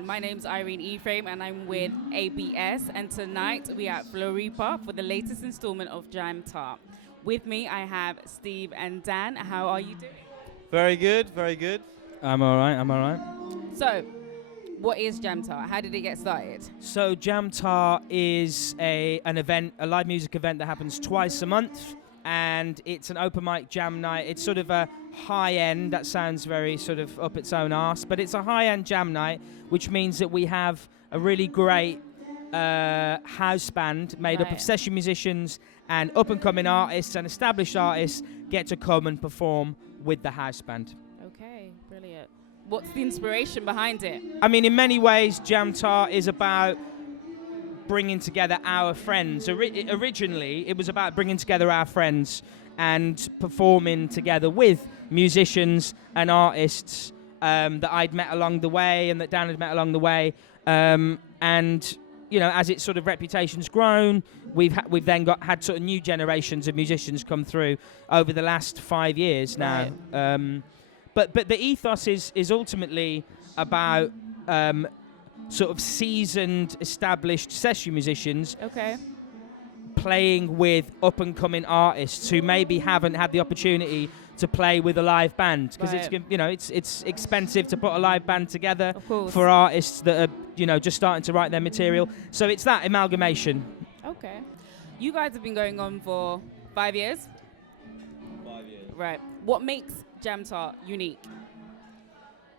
fine. My name's Irene Ephraim and I'm with A.B.S. And tonight we are at Floripa for the latest installment of Jam Tart. With me I have Steve and Dan. How are you doing? Very good, very good. I'm all right. So, what is Jam Tart? How did it get started? So Jamtar is an event, a live music event that happens twice a month, and it's an open mic jam night. It's sort of a high-end, that sounds very sort of up its own arse, but it's a high-end jam night, which means that we have a really great house band made up of session musicians and up-and-coming artists and established artists get to come and perform with the house band. Okay, brilliant. What's the inspiration behind it? I mean, in many ways, Jam Tart is about bringing together our friends. Originally, it was about bringing together our friends and performing together with musicians and artists that I'd met along the way and that Dan had met along the way. And you know, as its sort of reputation's grown, we've then had sort of new generations of musicians come through over the last 5 years now. Right. But the ethos is ultimately about sort of seasoned, established session musicians playing with up-and-coming artists who maybe haven't had the opportunity to play with a live band, because it's expensive to put a live band together for artists that are just starting to write their material. So it's that amalgamation. Okay. You guys have been going on for 5 years? 5 years. Right. What makes Jam Tart unique?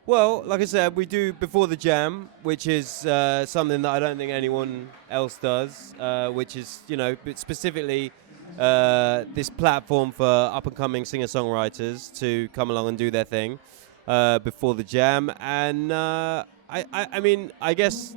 Well, like I said, we do Before the Jam, which is something that I don't think anyone else does, which is, specifically this platform for up-and-coming singer-songwriters to come along and do their thing before the jam. And I mean, I guess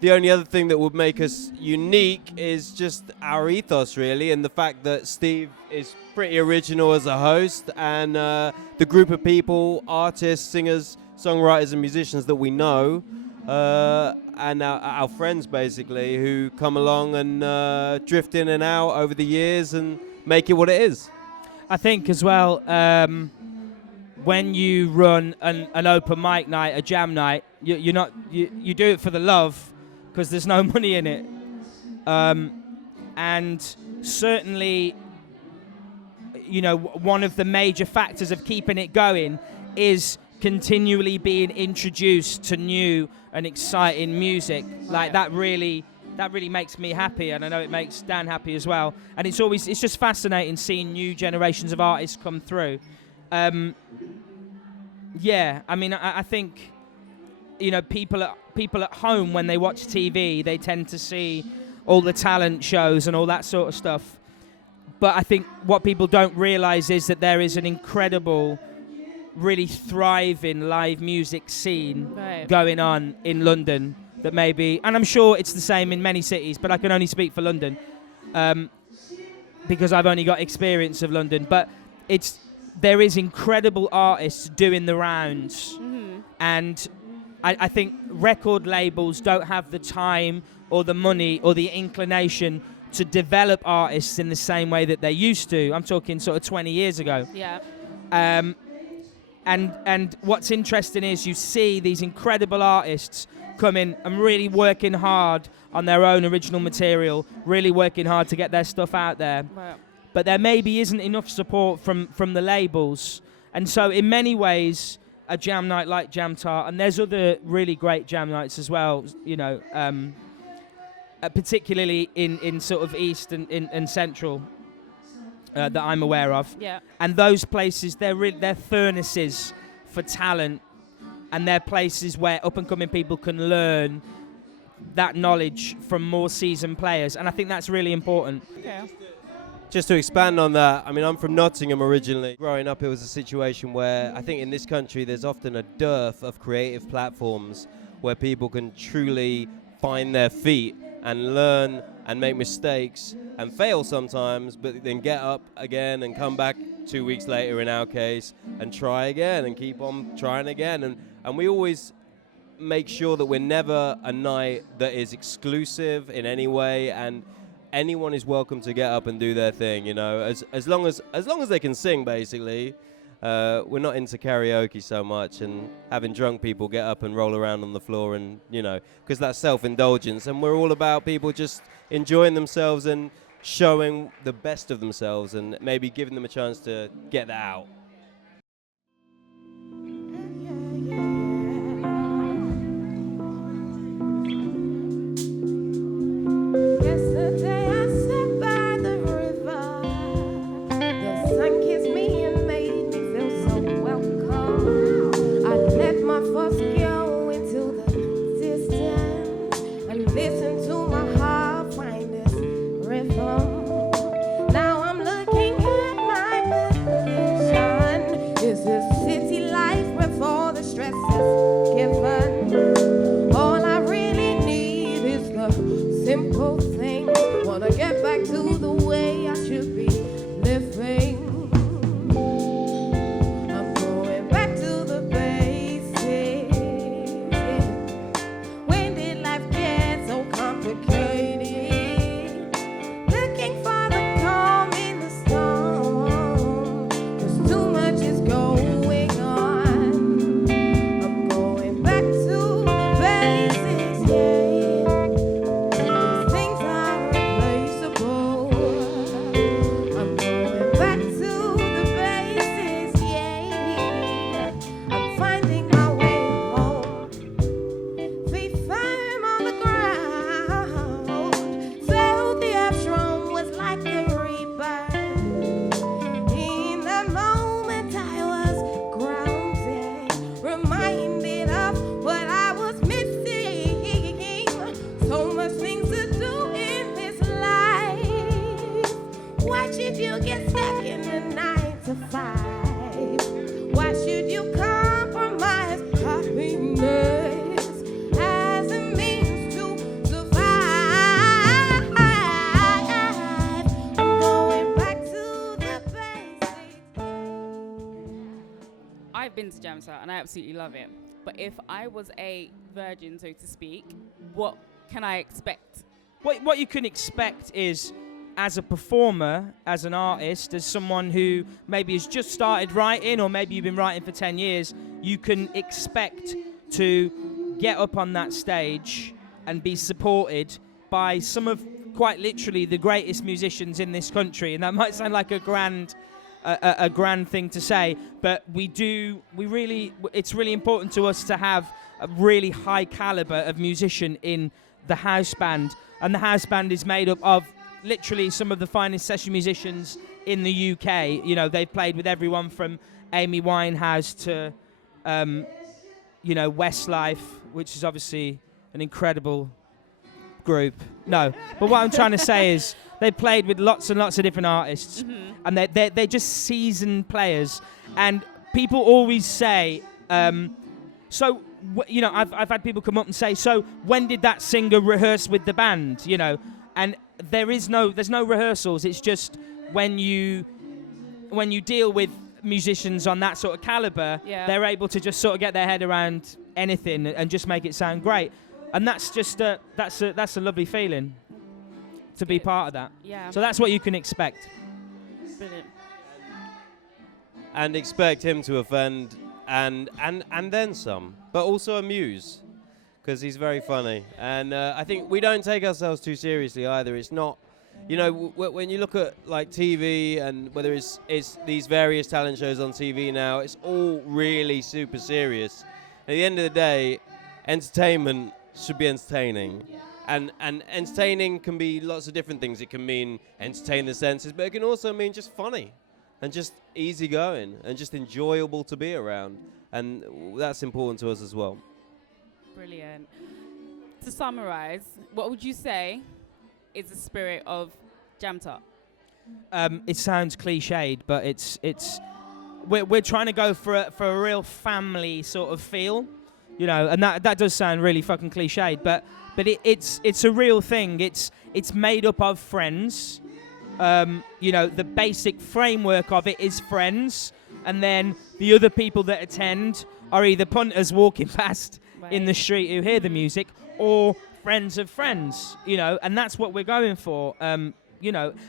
the only other thing that would make us unique is just our ethos, really, and the fact that Steve is pretty original as a host, and the group of people, artists, singers, songwriters, and musicians that we know, and our friends, basically, who come along and drift in and out over the years and make it what it is. I think as well, when you run an open mic night, a jam night, you do it for the love, because there's no money in it. And certainly, one of the major factors of keeping it going is continually being introduced to new and exciting music. Like that really makes me happy, and I know it makes Dan happy as well. And it's just fascinating seeing new generations of artists come through. I mean, I think people at home, when they watch TV, they tend to see all the talent shows and all that sort of stuff. But I think what people don't realize is that there is an incredible, really thriving live music scene going on in London that maybe, and I'm sure it's the same in many cities, but I can only speak for London because I've only got experience of London. But there is incredible artists doing the rounds, and I think record labels don't have the time or the money or the inclination to develop artists in the same way that they used to. I'm talking sort of 20 years ago. Yeah. And what's interesting is you see these incredible artists coming and really working hard on their own original material, really working hard to get their stuff out there. Right. But there maybe isn't enough support from the labels. And so in many ways, a jam night like Jam Tart, and there's other really great jam nights as well, particularly in sort of East and Central that I'm aware of. Yeah. And those places, they're furnaces for talent, and they're places where up-and-coming people can learn that knowledge from more seasoned players, and I think that's really important. Okay. Just to expand on that, I mean, I'm from Nottingham originally. Growing up, it was a situation where I think in this country there's often a dearth of creative platforms where people can truly find their feet and learn and make mistakes and fail sometimes, but then get up again and come back 2 weeks later in our case and try again and keep on trying again. And we always make sure that we're never a night that is exclusive in any way, and anyone is welcome to get up and do their thing, as long as they can sing, basically. we're not into karaoke so much and having drunk people get up and roll around on the floor and, because that's self-indulgence. And we're all about people just enjoying themselves and showing the best of themselves and maybe giving them a chance to get that out. I've been to Jam Tart and I absolutely love it. But if I was a virgin, so to speak, what can I expect? What you can expect is, as a performer, as an artist, as someone who maybe has just started writing, or maybe you've been writing for 10 years, you can expect to get up on that stage and be supported by some of, quite literally, the greatest musicians in this country. And that might sound like a grand thing to say, but it's really important to us to have a really high caliber of musician in the house band. And the house band is made up of literally some of the finest session musicians in the UK. You know, they've played with everyone from Amy Winehouse to, Westlife, which is obviously an incredible group. No, but what I'm trying to say is they played with lots and lots of different artists, and they're just seasoned players. And people always say, I've had people come up and say, so when did that singer rehearse with the band? And there's no rehearsals. It's just when you deal with musicians on that sort of caliber, they're able to just sort of get their head around anything and just make it sound great. And that's just that's a lovely feeling to be part of that. Yeah. So that's what you can expect. Brilliant. And expect him to offend and then some, but also amuse, because he's very funny. And I think we don't take ourselves too seriously either. It's not, when you look at like TV and whether it's these various talent shows on TV now, it's all really super serious. At the end of the day, entertainment should be entertaining. And entertaining can be lots of different things. It can mean entertain the senses, but it can also mean just funny and just easygoing and just enjoyable to be around. And that's important to us as well. Brilliant. To summarize, what would you say is the spirit of Jam Tart? It sounds cliched, but we're trying to go for a real family sort of feel, and that does sound really fucking cliched, but it's a real thing. It's made up of friends. The basic framework of it is friends, and then the other people that attend are either punters walking past in the street who hear the music, or friends of friends, and that's what we're going for,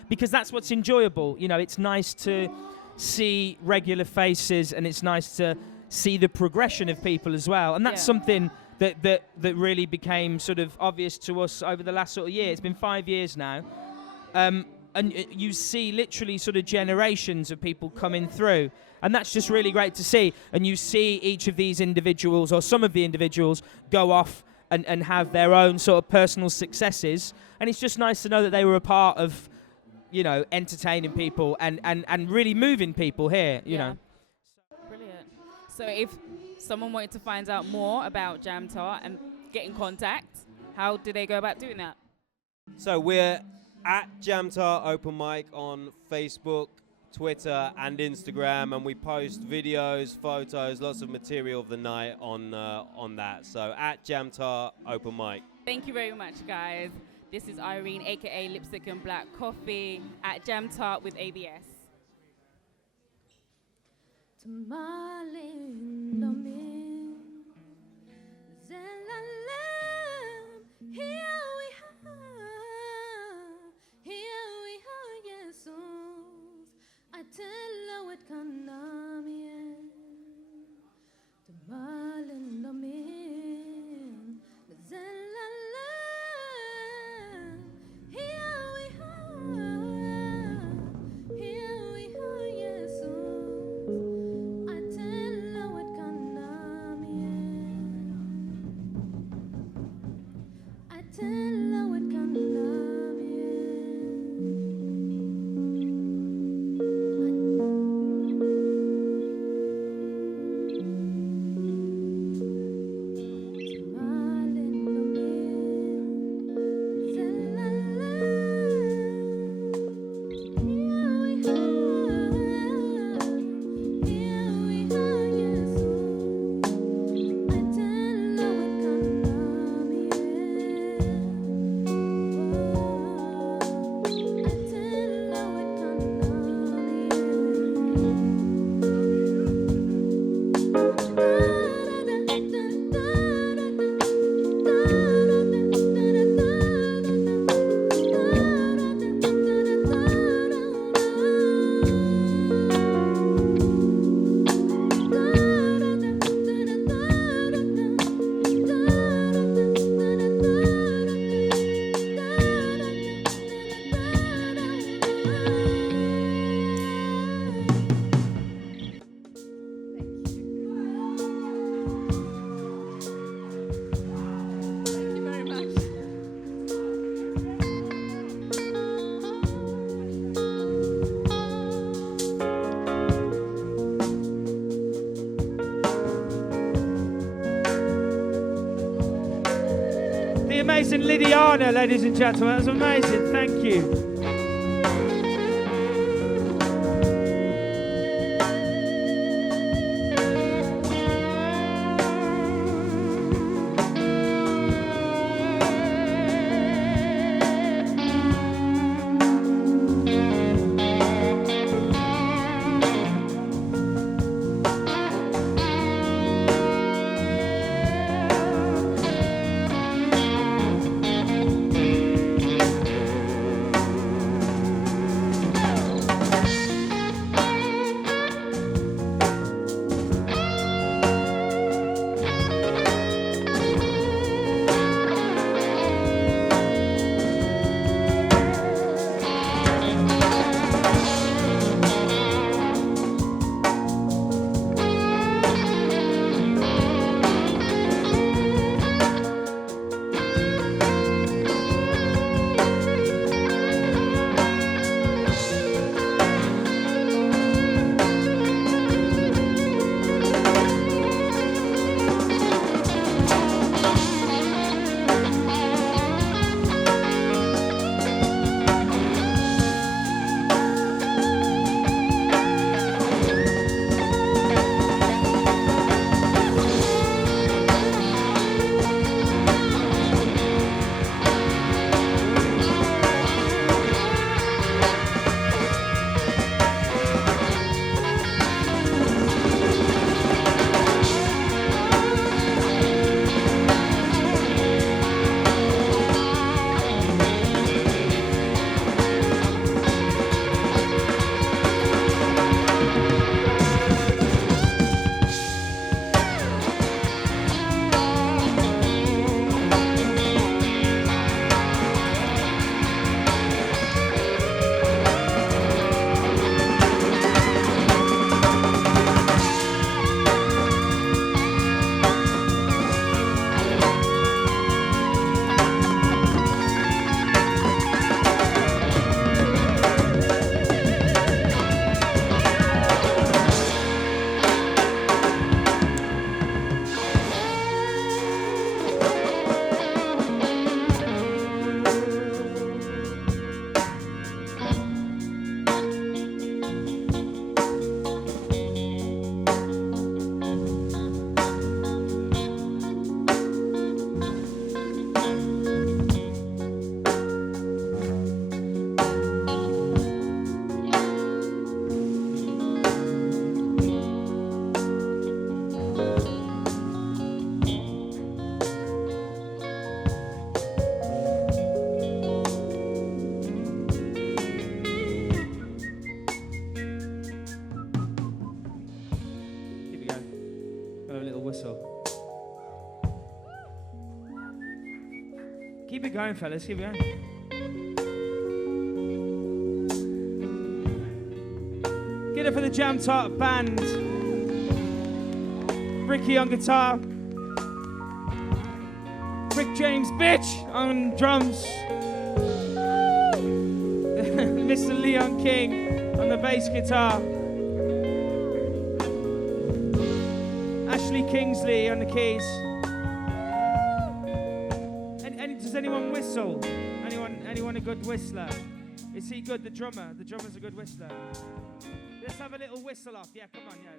because that's what's enjoyable. It's nice to see regular faces, and it's nice to see the progression of people as well. And that's something that really became sort of obvious to us over the last sort of year. It's been 5 years now. And you see literally sort of generations of people coming through. And that's just really great to see. And you see each of these individuals, or some of the individuals, go off and have their own sort of personal successes. And it's just nice to know that they were a part of, you know, entertaining people and really moving people here, you know. Brilliant. So if someone wanted to find out more about Jam Tart and get in contact, how do they go about doing that? So we're at Jam Tart Open Mic on Facebook, Twitter and Instagram, and we post videos, photos, lots of material of the night on that. So at Jam Tart Open Mic. Thank you very much, guys. This is Irene, aka Lipstick and Black Coffee, at Jam Tart with A.B.S. The amazing Liliana, ladies and gentlemen. That was amazing. Thank you. Keep it going, fellas. Keep it going. Get it for the Jam Tart band. Ricky on guitar. Rick James, bitch, on drums. Mr. Leon King on the bass guitar. Ashley Kingsley on the keys. Does anyone whistle? Anyone a good whistler? Is he good, the drummer? The drummer's a good whistler. Let's have a little whistle off. Yeah, come on, yeah.